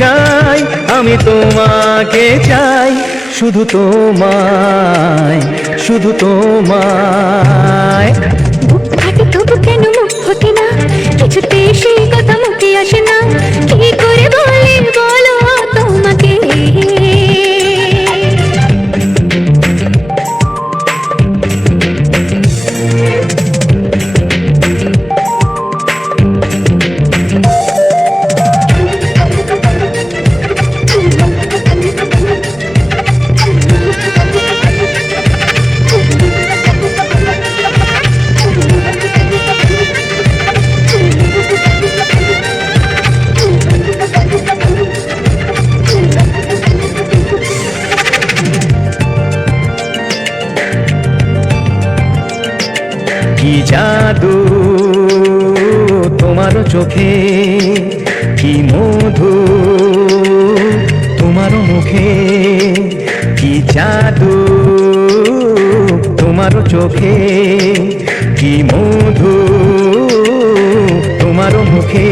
চাই, আমি তোমাকে চাই, শুধু তোমায়, শুধু তোমায়। বুক ফাটে তবু কেন মুখ ফোটে না, কিছুতে সেই কথা মুখে আসে না, কি করে বলি বলো তোমাকে। কি জাদু তোমার চোখে, কি মধু তোমার মুখে, কি জাদু তোমার চোখে, কি মধু তোমার মুখে।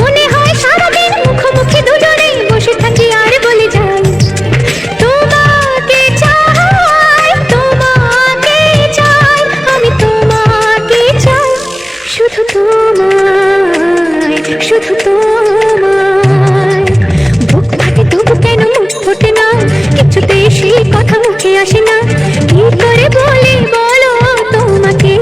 মনে হয় সারাদিন মুখোমুখি দুজনে বসে থাকি আর বলে যাই তোমাকে চাই, তোমাকে চাই, আমি তোমাকে চাই, শুধু তোমায়, শুধু তোমায়। বুক ফাটে তবু কেন মুখ ফোটে না, কিছুতেই সেই কথা মুখে আসে না, কি করে বলি বলো তোমাকে।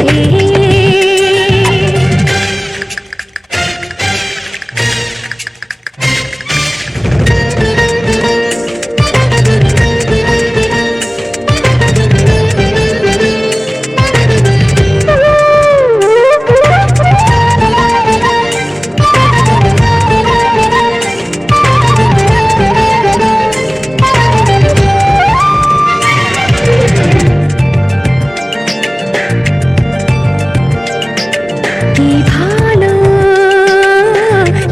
কি ভালো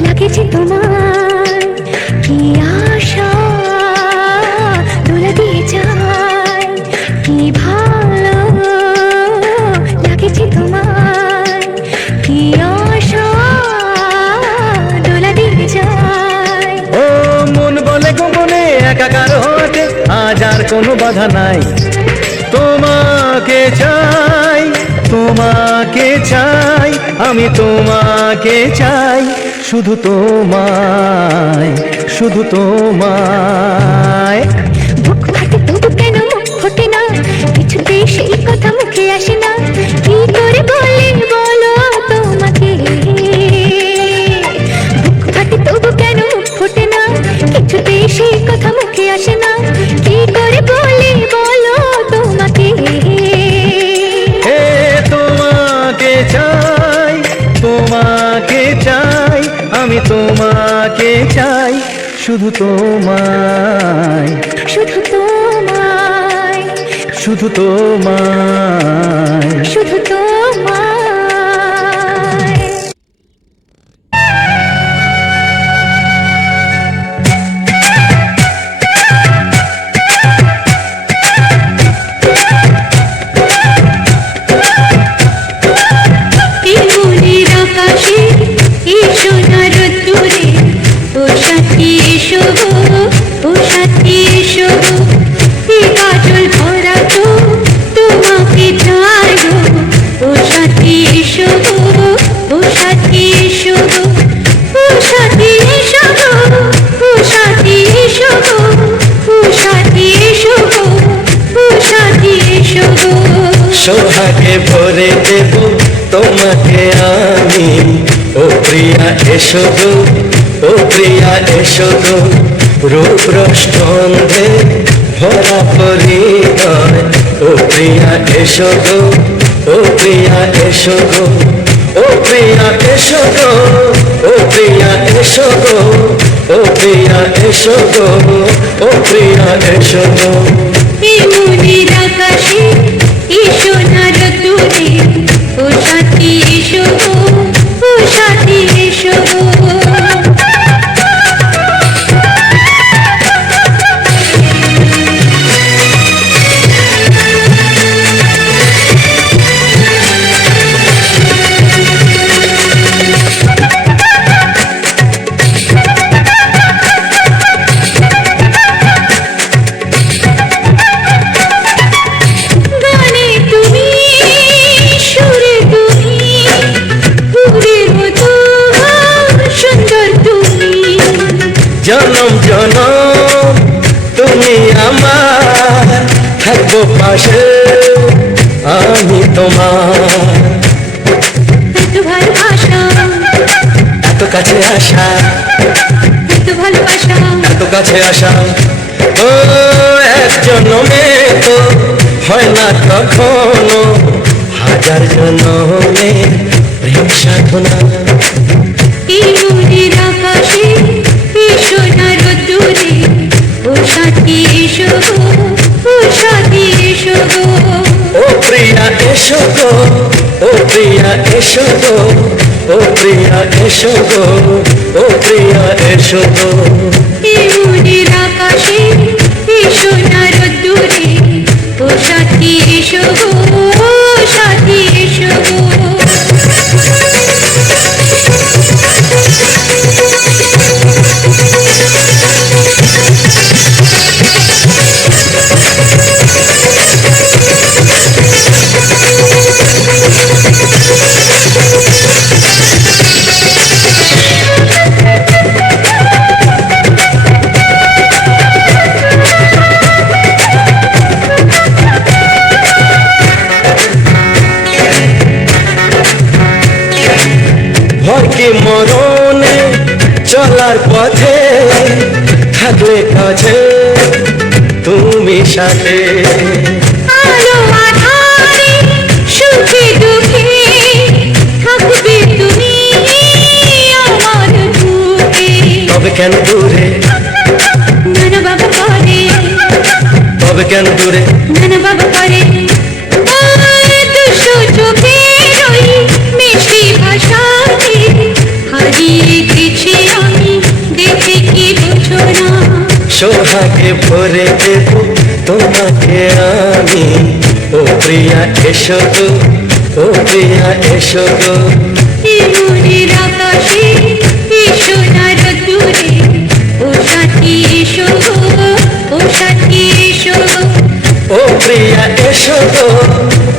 লাগেছে তোমার, কি আশা দোলা দিয়ে যায়, কি ভালো লাগেছে তোমার, কি আশা দোলা দিয়ে যায়। ও মন বলে গোপনে একাকার হতে আজ আর কোনো বাধা নাই, তোমাকে চাই, তোমাকে চাই, আমি তোমাকে চাই, শুধু তোমায়, শুধু তোমায়। বুক ফাটে তবু কেন মুখ ফোটে না, কিছুতেই সেই কথা মুখে আসে না, কি করে বলি বলো তোমাকে। বুক ফাটে তবু কেন মুখ ফোটে না, কিছুতেই সেই কথা মুখে আসে না, কি করে বলি বলো তোমাকে। হে তোমাকে চাই, তোমাকে চাই, আমি তোমাকে চাই, শুধু তোমায়, শুধু তোমায়, শুধু তোমায়। শুধু তোমায়। সোহাগে ভরে দেব তোমাকে আমি, ও প্রিয়া এসো গো, ও প্রিয়া এসো গো, রূপ রসগন্ধে ভরা পরিণয়, ও প্রিয়া এসো গো, ও প্রিয়া এসো গো, ও প্রিয়া এসো গো, ও প্রিয়া এসো গো, ও প্রিয়া এসো গো, ও প্রিয়া এসো গো। মনের আকাশে এসো না রতুরে, ও সাথী এসো গো, ও সাথী এসো গো। জনম তুমি আমার, থাকবো পাশে আমি তোমার। এত ভালোবাসা, এত কাছে আসা, এত ভালোবাসা, এত কাছে আসা, ও এক জন্মে তো হয় না কখনো, হাজার জন্মে প্রেম সাধনা। এই মনের আকাশে এই সোনার রোদ্দুরে, ও সাথী এসো গো, ও সাথী এসো গো। ও প্রিয়া এসো গো, ও প্রিয়া এসো গো, ও প্রিয়া এসো গো, ও প্রিয়া এসো গো। এই মনের আকাশে এই সোনার রোদ্দুরে, ও সাথী এসো গো, ও সাথী এসো গো। ভয় কি মরণে চলার পথে, থাকলে কাছে তুমি সাথে। আলো আঁধারে সুখে দুঃখে থাকবে তুমি আমার বুকে। তবে কেন দূরে, নানা বাবা করে, তবে কেন দূরে, নানা বাবা করে। দুশো চোখের ওই মিষ্টি ভাষাতে হারিয়ে গেছি আমি, দেখে কি বুঝো না। সোহাগে ভরে দেব তোমাকে আমি, ও প্রিয়া এসো গো, ও প্রিয়া এসো গো। এই মনের আকাশে এই সোনার রোদ্দুরে, ও সাথী এসো গো, ও সাথী এসো গো। ও প্রিয়া এসো গো,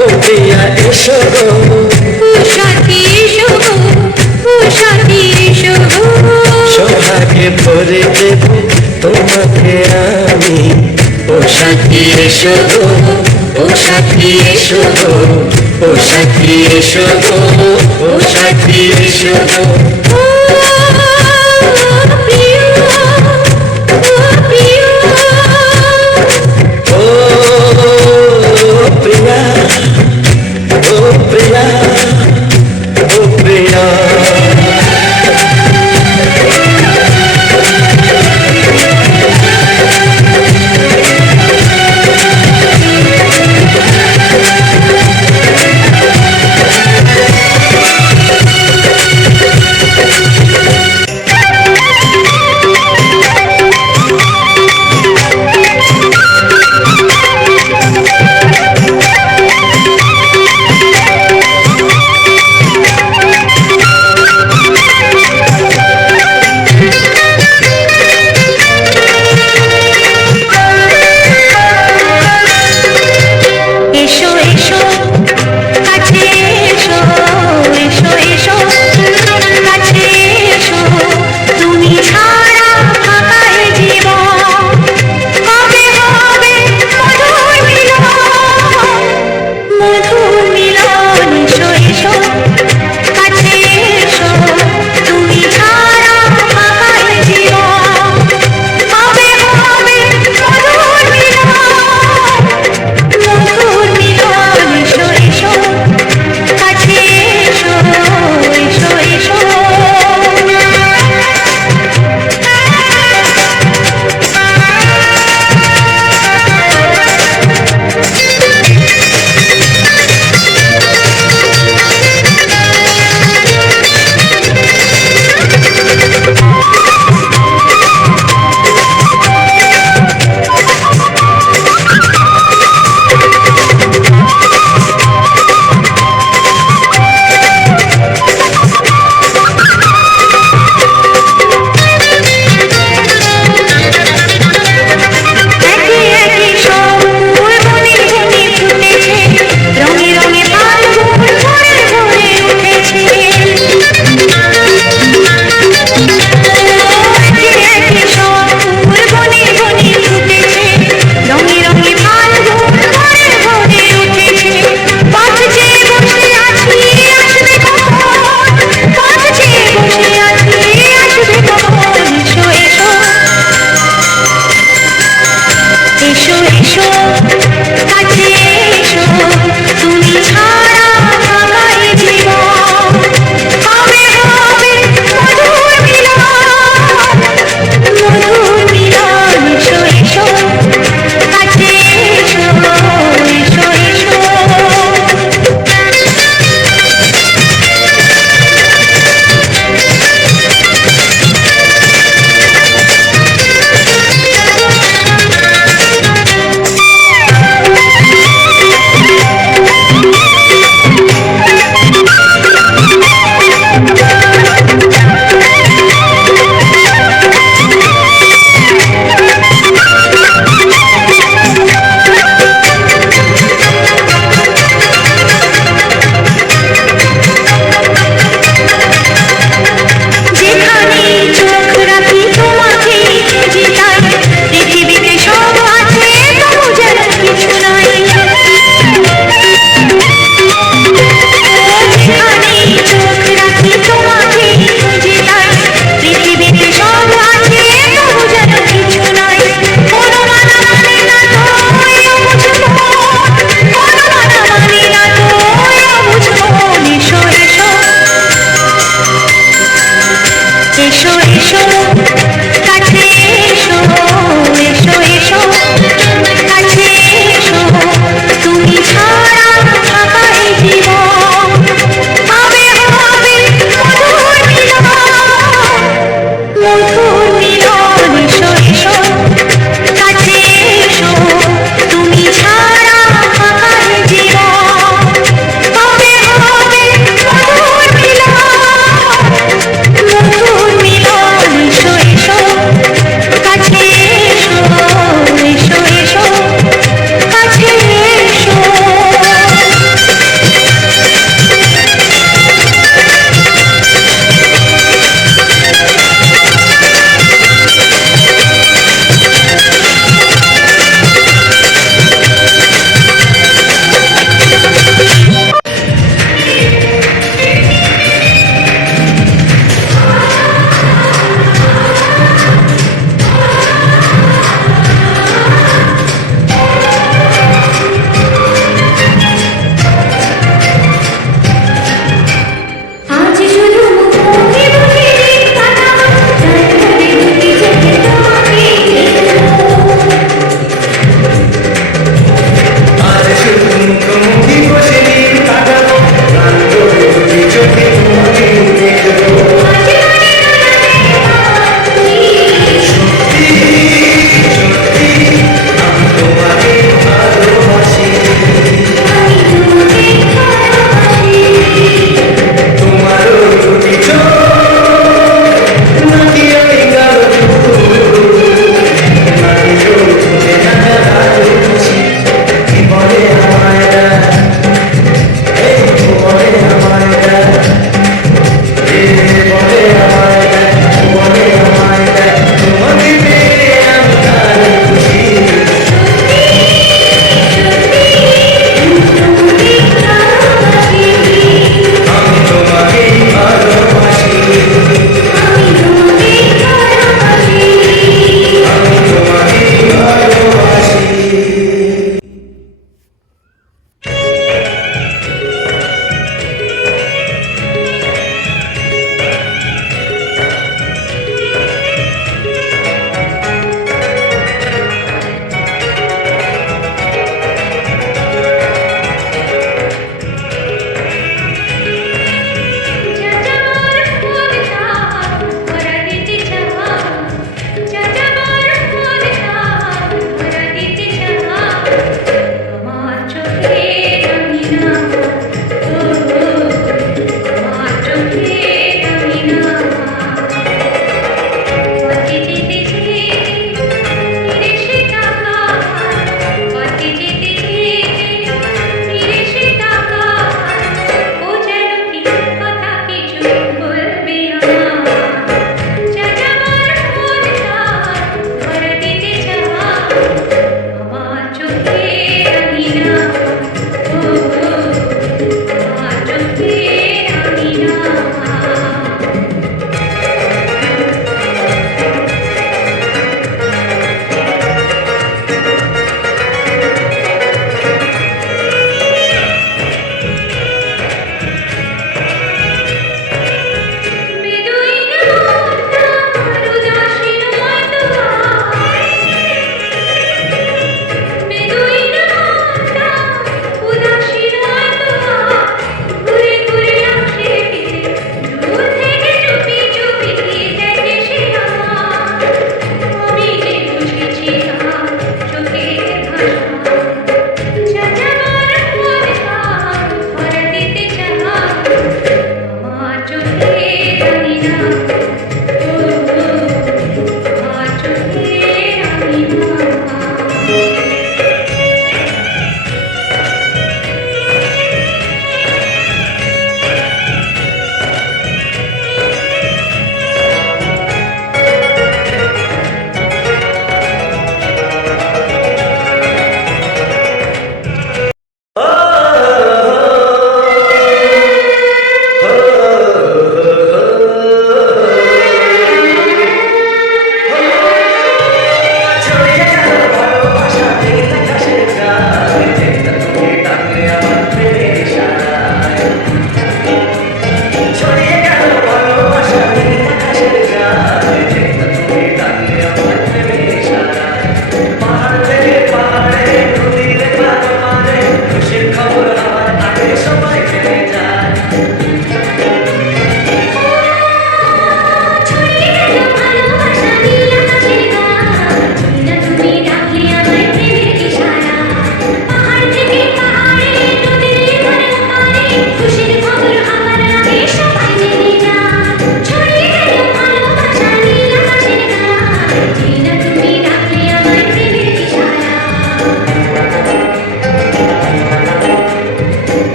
ও প্রিয়া এসো গো। ও সাথী এসো গো, ও সাথী এসো গো। সোহাগে ভরে দেব তোমাকে আমি, ও সাথী এসো গো, ও সাথী এসো গো, ও সাথী এসো গো, ও সাথী এসো গো। ও প্রিয়, ও প্রিয়। ও প্রিয়া, ও প্রিয়া, ও প্রিয়া।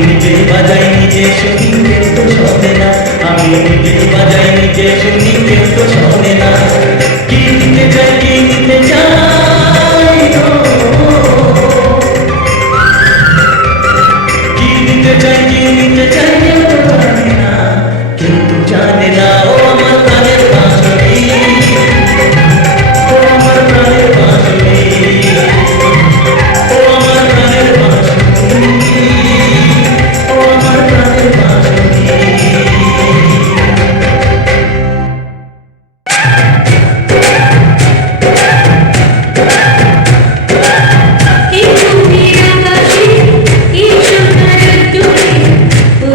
নিজে বাজাই নিজে শুনি কেউ তো শোনে না, আমি নিজে বাজাই নিজে শুনি কেউ তো শোনে না। কি নিতে চাই কি নিতে চাই গো, কি নিতে চাই কি নিতে চাই কেউ তো জানে না, কিন্তু জানে না ও আমার প্রাণের বাঁশরি, ও আমার প্রাণের বাঁশরি, ও আমার প্রাণের বাঁশরি, ও আমার প্রাণের বাঁশরি। এই ঘুমের আকাশে এই সোনার রোদ্দুরে ও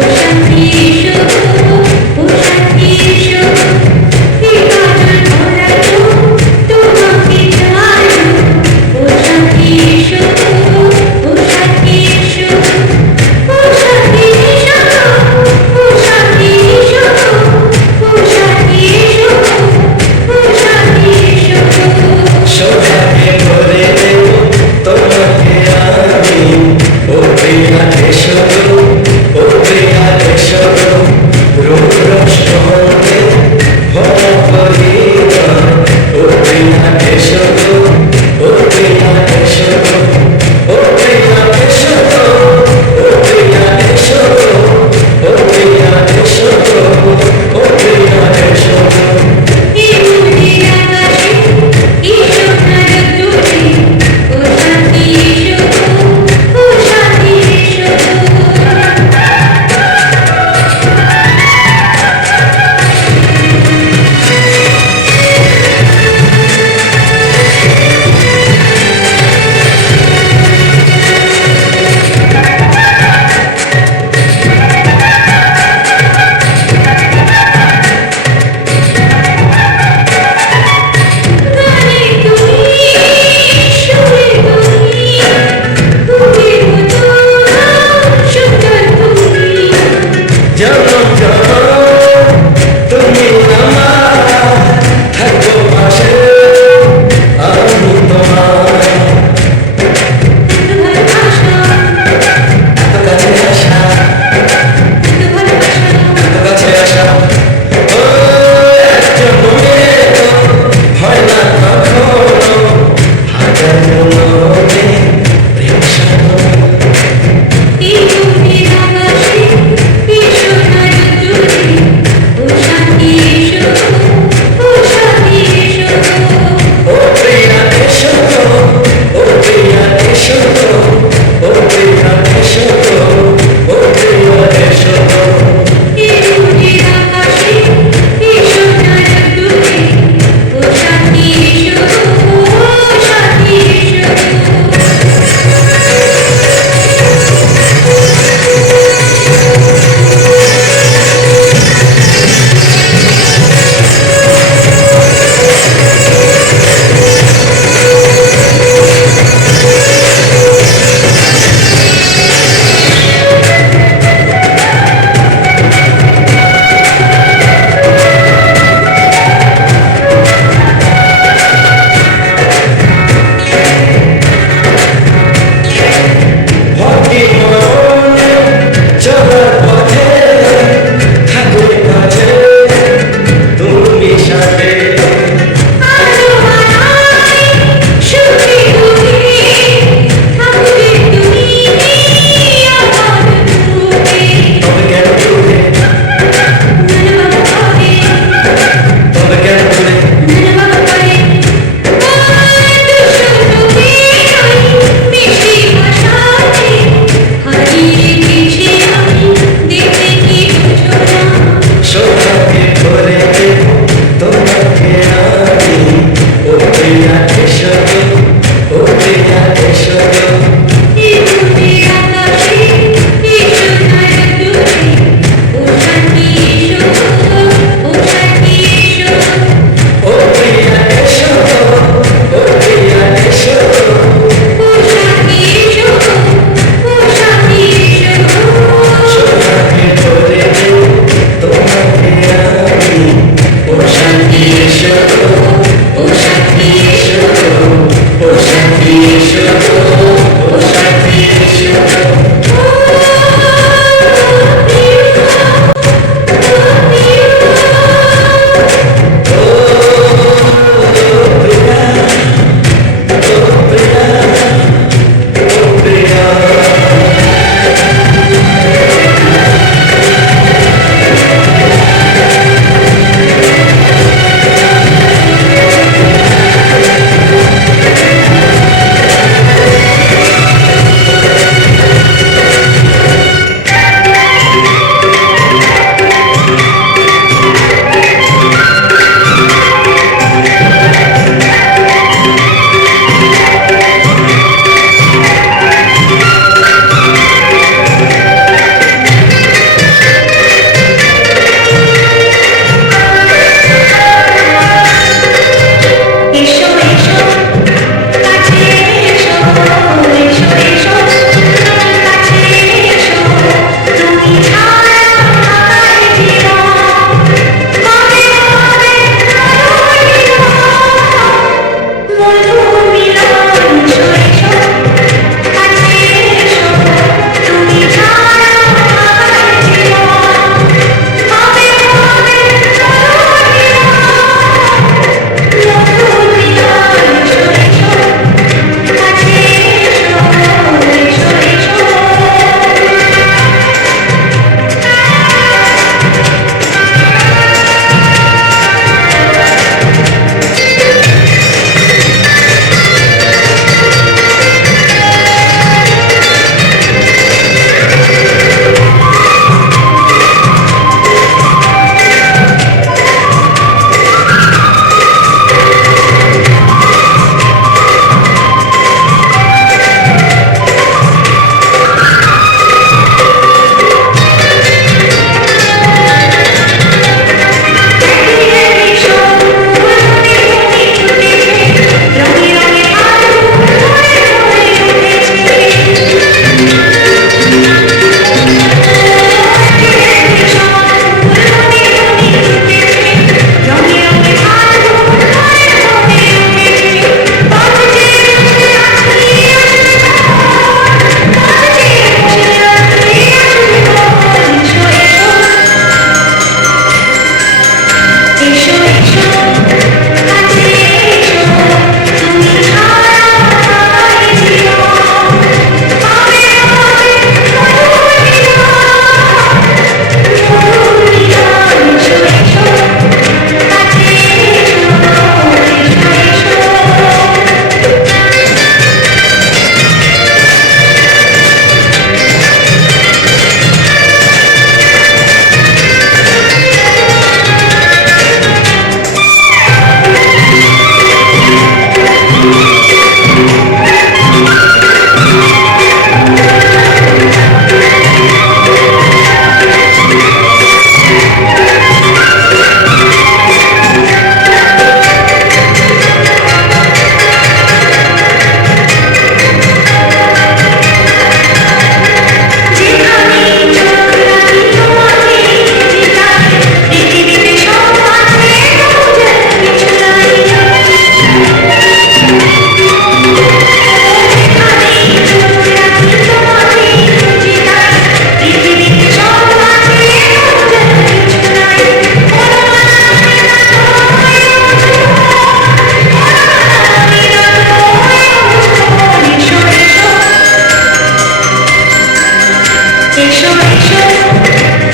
এসো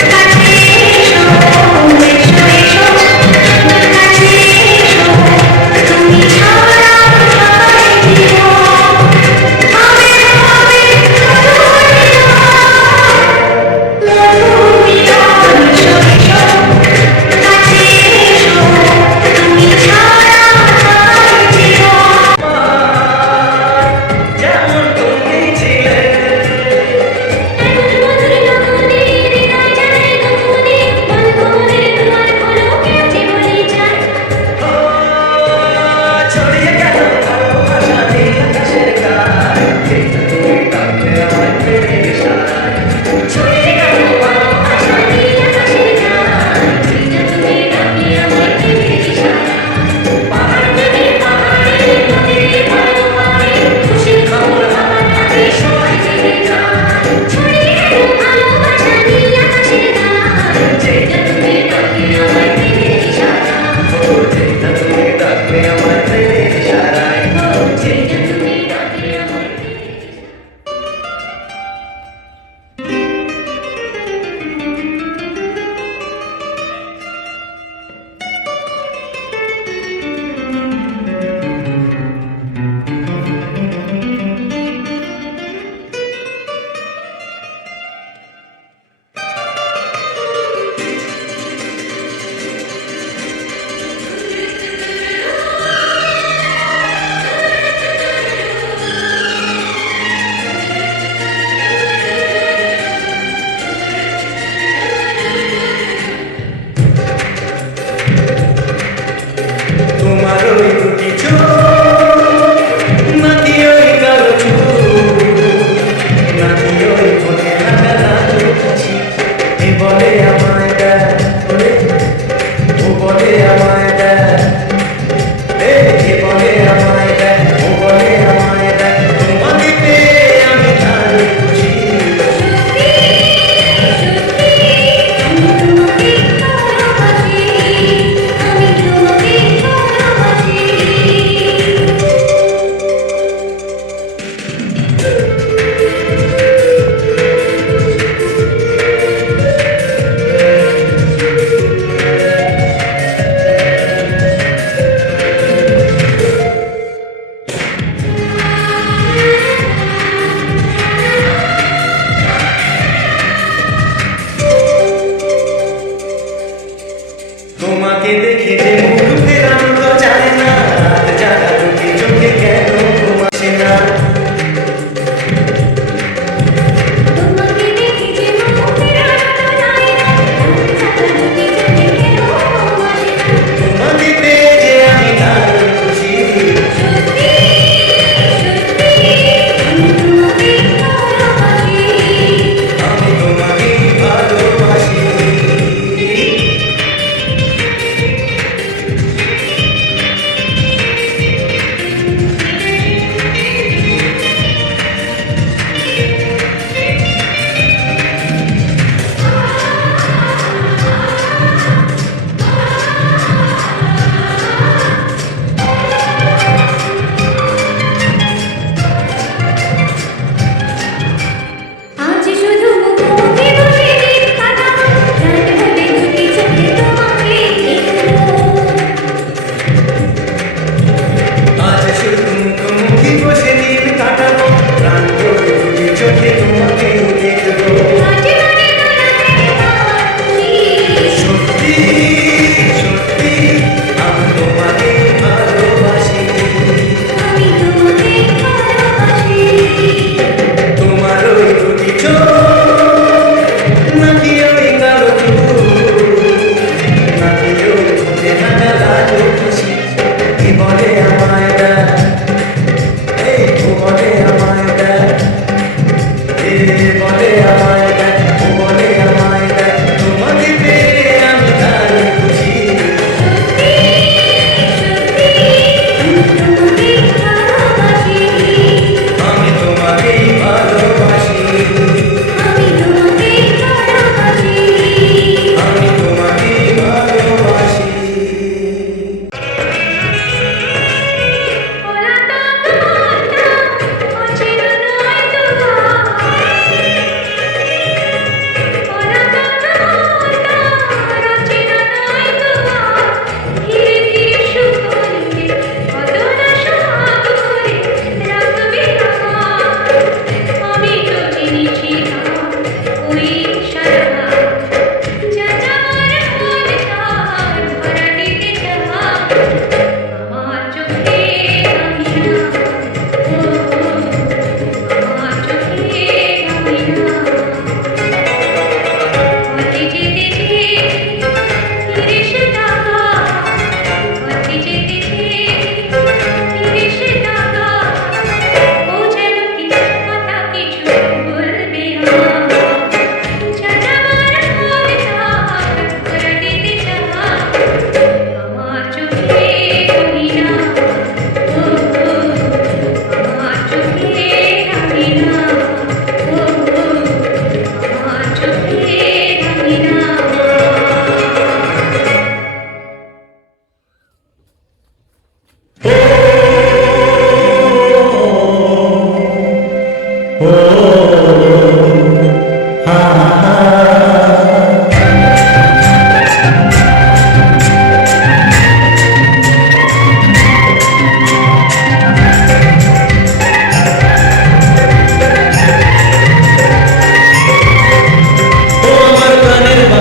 কাছে এসো এসো এসো কাছে এসো তুমি ছাড়া সবাই জীবন হবে হবে এসো এসো কাছে এসো তুমি ছাড়া সবাই জীবন যেমন তুমি ছিলে মধুর লগনের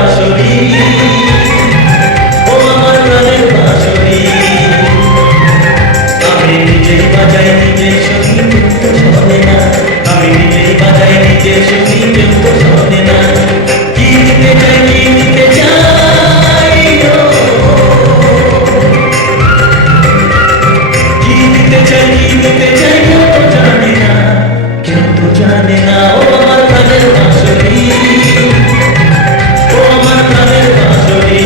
বাঁশরি, ও আমার প্রাণের বাঁশরি। আমি নিজে বাজাই নিজে শুনি কিন্তু শোনে না, আমি নিজে বাজাই নিজে শুনি কিন্তু শোনে না। কি নিতে চাই কি নিতে চাই গো, কি নিতে চাই কি নিতে চাই কেউ তো জানে না, কেউ তো জানে না। ও আমার প্রাণের বাঁশরি, ও আমার প্রাণের বাঁশরি।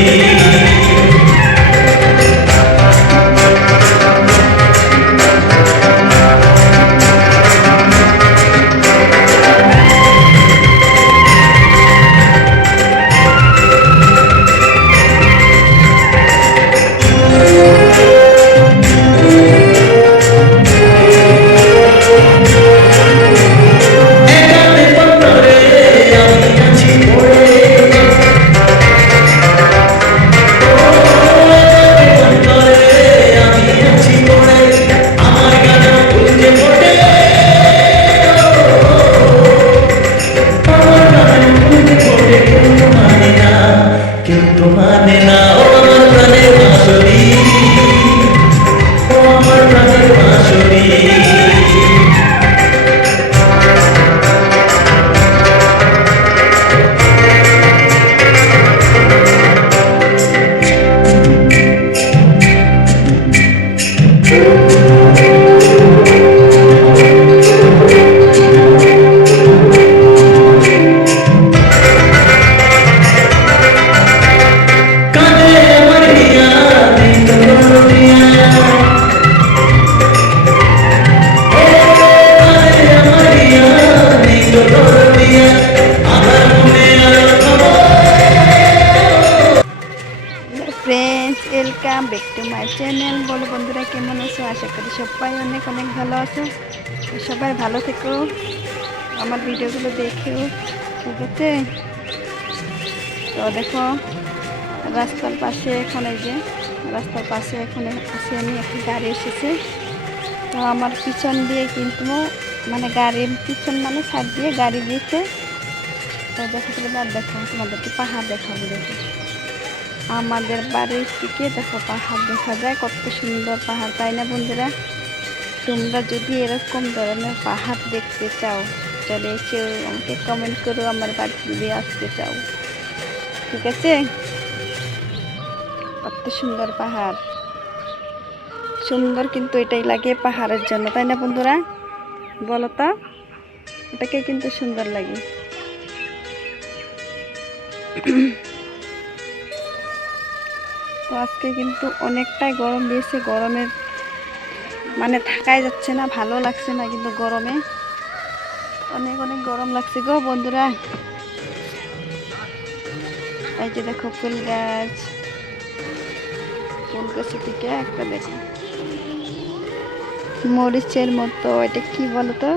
একাতে পন্তরে আমি আছি পড়ে, ও একাতে পন্তরে আমি আছি পড়ে, আমার গানা ফুল যে ফোটে, আমার গানা ফুল যে ফোটে, কিন্তু মানে না, কিন্তু মানে না। ও আমার প্রাণের বাঁশরি, ও আমার প্রাণের বাঁশরি। কাঁদে আমার হিয়া নেই তো দরদিয়া, ও কাঁদে আমার হিয়া নেই তো দরদিয়া, আমার মনে আলো খবর। Friends, welcome back to my channel. বলো বন্ধুরা, কেমন আছো? আশা করি সবাই অনেক অনেক ভালো আছো। সবাই ভালো থেকো, আমার ভিডিওগুলো দেখেও, ঠিক আছে? তো দেখো, রাস্তার পাশে এখন এই যে রাস্তার পাশে এখন আসি আমি, একটা গাড়ি এসেছে। তো আমার পিছন দিয়ে কিন্তু মানে গাড়ির পিছন মানে সাইড দিয়ে গাড়ি দিয়েছে। তো দেখো আর দেখো, তোমাদেরকে পাহাড় দেখাবো। দেখো আমাদের বাড়ির থেকে দেখো পাহাড় দেখা যায়, কত সুন্দর পাহাড়, তাই না বন্ধুরা? তোমরা যদি এরকম ধরনের পাহাড় দেখতে চাও, চলে এসে আমাকে কমেন্ট করো, আমার বাড়ি যদি আসতে চাও, ঠিক আছে? কত সুন্দর পাহাড়, সুন্দর কিন্তু এটাই লাগে পাহাড়ের জন্য, তাই না বন্ধুরা? বলো তো, এটাকে কিন্তু সুন্দর লাগে। তো আজকে কিন্তু অনেকটাই গরম দিয়েছে, গরমের মানে থাকাই যাচ্ছে না, ভালো লাগছে না কিন্তু গরমে, অনেক অনেক গরম লাগছে গো বন্ধুরা। এই যে দেখো ফুল গাছ, ফুল গাছের দিকে একটা দেখো মরিচের মতো, এটা কি বলতো?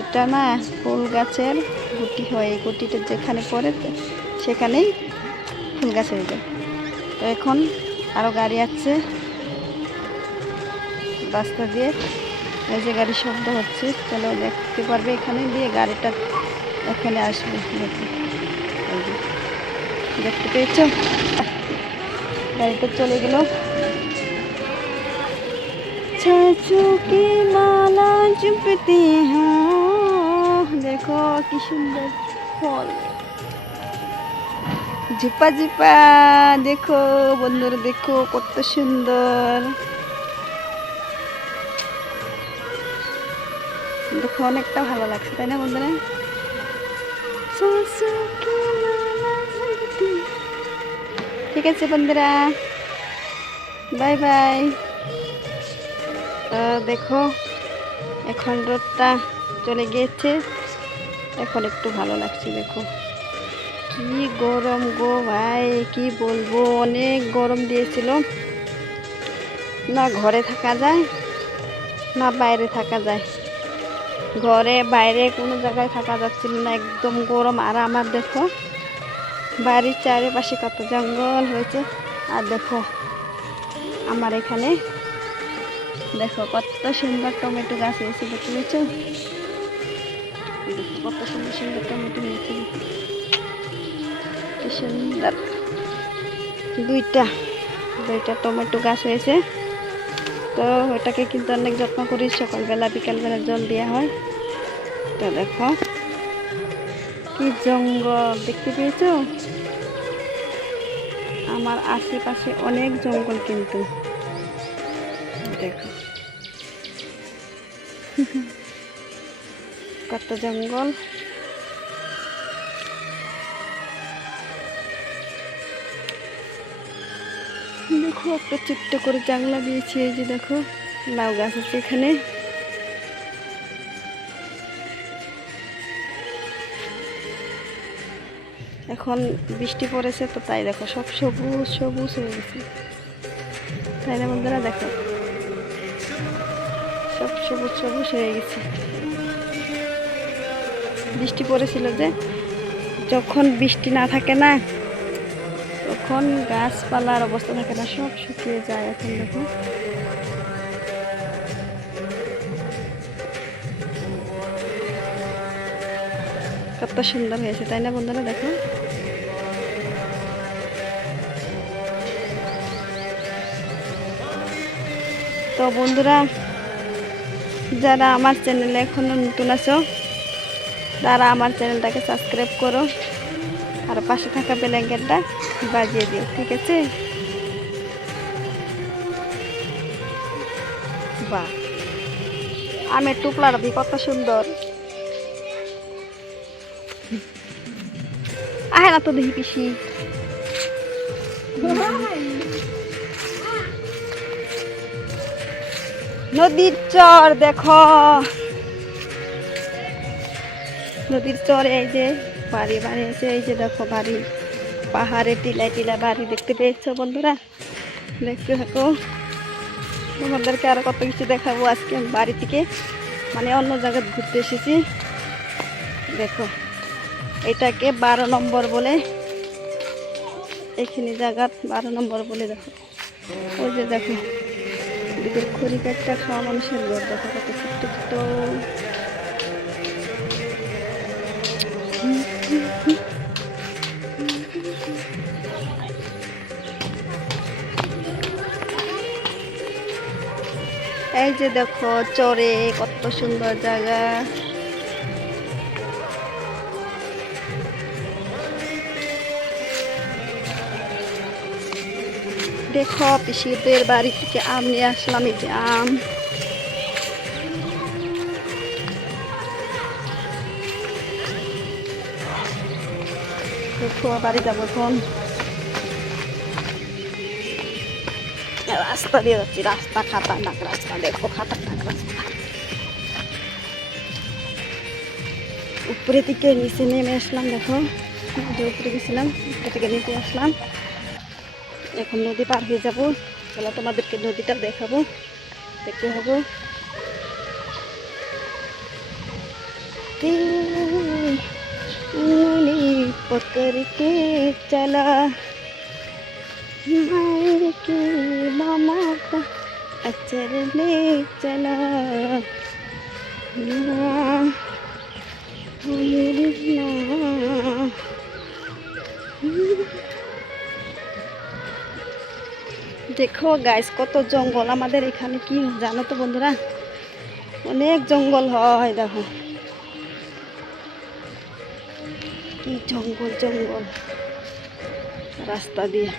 এটা না ফুল গাছের গুটি হয়, এই গুটিটা যেখানে পড়ে সেখানেই ফুল গাছ হয়ে যায়। তো এখন আরও গাড়ি আসছে রাস্তা দিয়ে, এই যে গাড়ির শব্দ হচ্ছে, চলো দেখতে পারবে এখানে দিয়ে গাড়িটা এখানে আসবে। দেখো এই যে দেখতে পেয়েছ, গাড়িটা চলে গেল। छाछों की माला चुपती हूँ, देखो কি সুন্দর ফল, ঝিপা ঝিপা, দেখো বন্ধুরা, দেখো কত সুন্দর, দেখো অনেকটা ভালো লাগছে, তাই না বন্ধুরা? ঠিক আছে বন্ধুরা, বাই বাই। দেখো এখন রোদটা চলে গিয়েছে, এখন একটু ভালো লাগছে। দেখো কি গরম গো ভাই, কি বলবো, অনেক গরম দিয়েছিল, না ঘরে থাকা যায় না বাইরে থাকা যায়, ঘরে বাইরে কোনো জায়গায় থাকা যাচ্ছিল না, একদম গরম। আর আমার দেখো বাড়ির চারিপাশে কত জঙ্গল হয়েছে, আর দেখো আমার এখানে দেখো কত সুন্দর টমেটো গাছ হয়েছে, দেখতে পেয়েছো? কত সুন্দর সুন্দর টমেটো হয়েছে, সুন্দর দুইটা দুইটা টমেটো গাছ হয়েছে। তো ওটাকে কিন্তু অনেক যত্ন করি, সকালবেলা বিকালবেলা জল দেওয়া হয়। তো দেখো কি জঙ্গল দেখতে পেয়েছো, আমার আশেপাশে অনেক জঙ্গল কিন্তু দেখো কত জঙ্গল। দেখো একটা ছোট্ট করে জানলা দিয়েছি, এই যে দেখো লাউ গাছ আছে এখানে। এখন বৃষ্টি পড়েছে তো তাই দেখো সব সবুজ সবুজ হয়ে গেছে, তাই না বন্ধুরা? দেখো সব সবুজ সবুজ হয়ে গেছে। বৃষ্টি পড়েছিল যে, যখন বৃষ্টি না থাকে না তখন গাছপালার অবস্থা থাকে না, সব শুকিয়ে যায়। এখন দেখো কত সুন্দর হয়েছে, তাই না বন্ধুরা? দেখো তো বন্ধুরা, যারা আমার চ্যানেলে এখনো নতুন আছো তারা আমার চ্যানেলটাকে সাবস্ক্রাইব করো আর পাশে থাকা বেল আইকনটা বাজিয়ে দিও, ঠিক আছে? বাহ, আমের টুকলাটা দিয়ে কত সুন্দর। আহে না তো দেখি পিসি, নদীর চর দেখো, নদীর চরে এই যে বাড়ি বাড়ি আছে, এই যে দেখো বাড়ি, পাহাড়ে টিলায় টিলা বাড়ি দেখতে পেয়েছো বন্ধুরা? দেখতে থাকো, তোমাদেরকে আরো কত কিছু দেখাবো। আজকে আমি বাড়ি থেকে মানে অন্য জায়গায় ঘুরতে এসেছি। দেখো এটাকে 12 নম্বর বলে, এখানে জায়গা 12 নম্বর বলে। দেখো ওই যে দেখো এদিকে খড়ি কাঠটা খাওয়া মানুষের ঘর, দেখো কত ছোট্ট ছোট্ট। এই যে দেখো চরে কত সুন্দর জায়গা। দেখো পিসিদের বাড়ি থেকে আম নিয়ে আসলাম, এই যে আম। দেখো বাড়ি যাবো এখন, রাস্তা দিয়ে যাচ্ছি, রাস্তা খাতারনাক রাস্তা, দেখো খাতারনাক রাস্তা। উপরে থেকে নিচে নেমে আসলাম, দেখো যে উপরে গেছিলাম উপরে থেকে নিচে আসলাম। এখন নদী পার হয়ে যাবো, চলো তোমাদেরকে নদীটা দেখাবো, দেখতে হবে। पकड़ के चला मायर की मामा का अचर ले चला দেখো গাইস কত জঙ্গল আমাদের এখানে, কি জানো তো বন্ধুরা? অনেক জঙ্গল হয়, দেখো কি জঙ্গল জঙ্গল রাস্তা দিয়ে।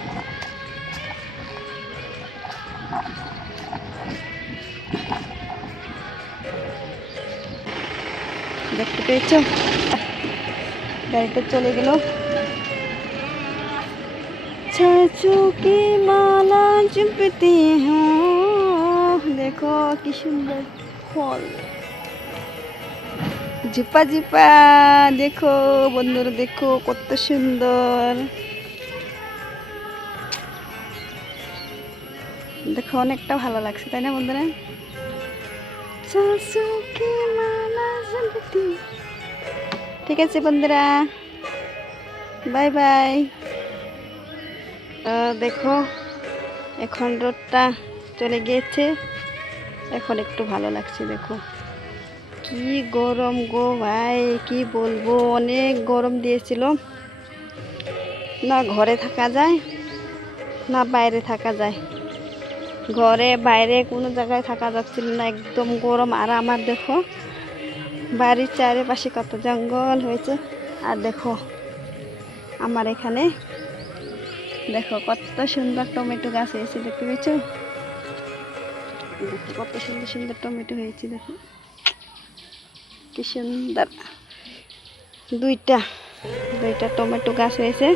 দেখতে পেয়েছো গাড়িটা চলে গেল। छाछों की माला चुपती हूँ, देखो কি সুন্দর ফল, ঝুপা ঝুপা। দেখো বন্ধুরা, দেখো কত সুন্দর, দেখো অনেকটা ভালো লাগছে, তাই না বন্ধুরা? ঠিক আছে বন্ধুরা, বাই বাই। দেখো এখন রোদটা চলে গিয়েছে, এখন একটু ভালো লাগছে। দেখো কি গরম গো ভাই, কি বলবো, অনেক গরম দিয়েছিল। না ঘরে থাকা যায় না বাইরে থাকা যায়। ঘরে বাইরে কোনো জায়গায় থাকা যাচ্ছিল না, একদম গরম। আর আমার দেখো বাড়ির চারিপাশে কত জঙ্গল হয়েছে। আর দেখো আমার এখানে দেখো কত সুন্দর টমেটো গাছ হয়েছে, দেখতে পেয়েছো? দেখো কত সুন্দর সুন্দর টমেটো হয়েছে, দেখো কি সুন্দর। দুইটা টমেটো গাছ হয়েছে।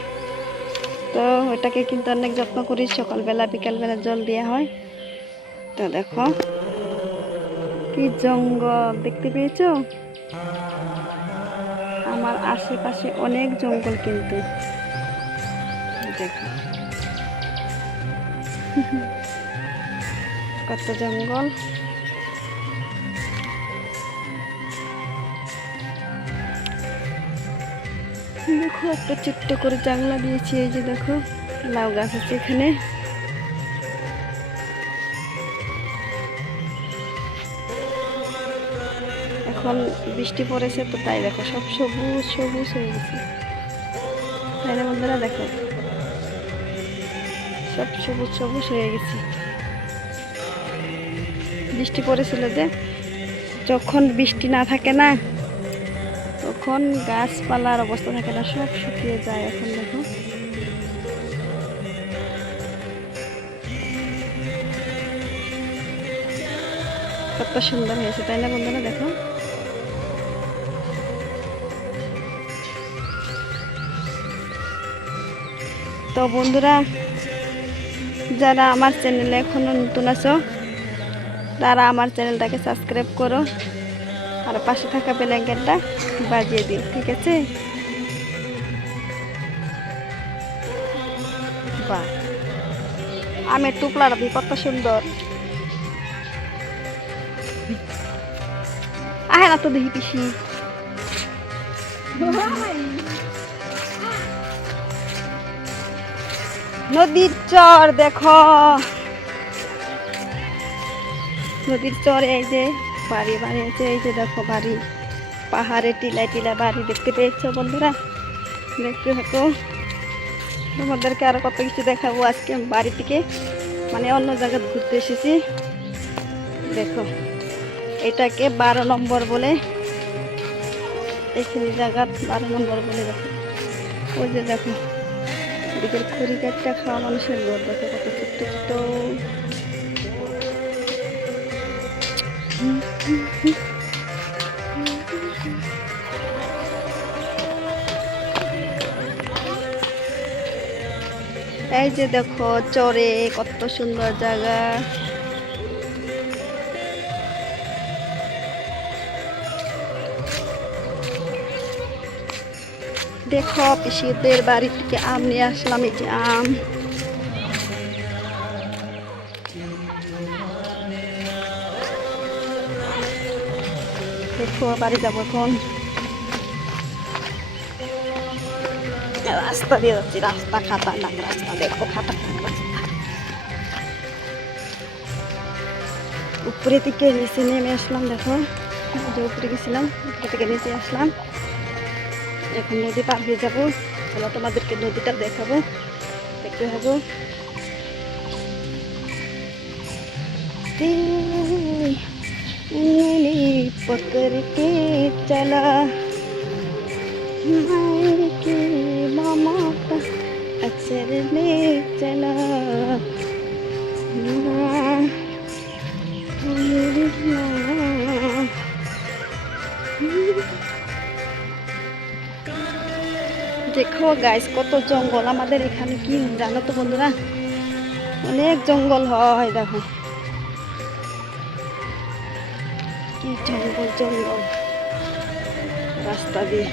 তো ওটাকে কিন্তু অনেক যত্ন করি, সকালবেলা বিকালবেলা জল দেওয়া হয়। তো দেখো কি জঙ্গল, দেখতে পেয়েছো? আমার আশেপাশে অনেক জঙ্গল কিন্তু দেখো কত জঙ্গল। দেখো একটা ছোট্ট করে জানলা দিয়েছি, এই যে দেখো লাউ গাছ আছে এখানে। এখন বৃষ্টি পড়েছে তো তাই দেখো সব সবুজ সবুজ হয়ে গেছে, তাই না বন্ধুরা? দেখো সব সবুজ সবুজ হয়ে গেছে। বৃষ্টি পড়েছিল যে, যখন বৃষ্টি না থাকে না তখন গাছপালার অবস্থা থাকে না, সব শুকিয়ে যায়। এখন দেখো কত সুন্দর হয়েছে, তাই না বন্ধুরা? দেখো তো বন্ধুরা, যারা আমার চ্যানেলে এখনো নতুন আছো তারা আমার চ্যানেলটাকে সাবস্ক্রাইব করো আর পাশে থাকা বেল আইকনটা বাজিয়ে দিও, ঠিক আছে? বাহ, আমের টুকলাটা দিয়ে কত সুন্দর। আহে না তো দেখি পিসি। নদীর চর দেখো, নদীর চরে এই যে বাড়ি বানিয়েছে, এই যে দেখো বাড়ি, পাহাড়ে টিলায় টিলায় বাড়ি, দেখতে পেয়েছো বন্ধুরা? দেখতে থাকো, তোমাদেরকে আরো কত কিছু দেখাবো। আজকে আমি বাড়ি থেকে মানে অন্য জায়গায় ঘুরতে এসেছি। দেখো এটাকে 12 নম্বর বলে, এখানে জায়গা 12 নম্বর বলে। দেখো ওই যে দেখো এদিকের খড়ি কাঠটা খাওয়া মানুষের ঘর, দেখো কত ছোট্ট ছোট্ট। এই যে দেখো চরে কত সুন্দর জায়গা। দেখো পিসিদের বাড়ি থেকে আম নিয়ে আসলাম, এই যে আম। দেখো বাড়ি যাবো এখন, রাস্তা দিয়ে যাচ্ছি, রাস্তা খাতারনাক রাস্তা, দেখো খাতারনাক রাস্তা। উপরে থেকে নিচে নেমে আসলাম, দেখো যে উপরে গেছিলাম উপরে থেকে নিচে আসলাম। এখন নদী পার হয়ে যাবো, চলো তোমাদেরকে নদীটা দেখাবো, দেখতে হবে। पकड़ के चला मायर के मामा का अक्षर ले चला। দেখো গাইস কত জঙ্গল আমাদের এখানে, কি জানো তো বন্ধুরা? অনেক জঙ্গল হয়, দেখো কি জঙ্গল জঙ্গল রাস্তা দিয়ে।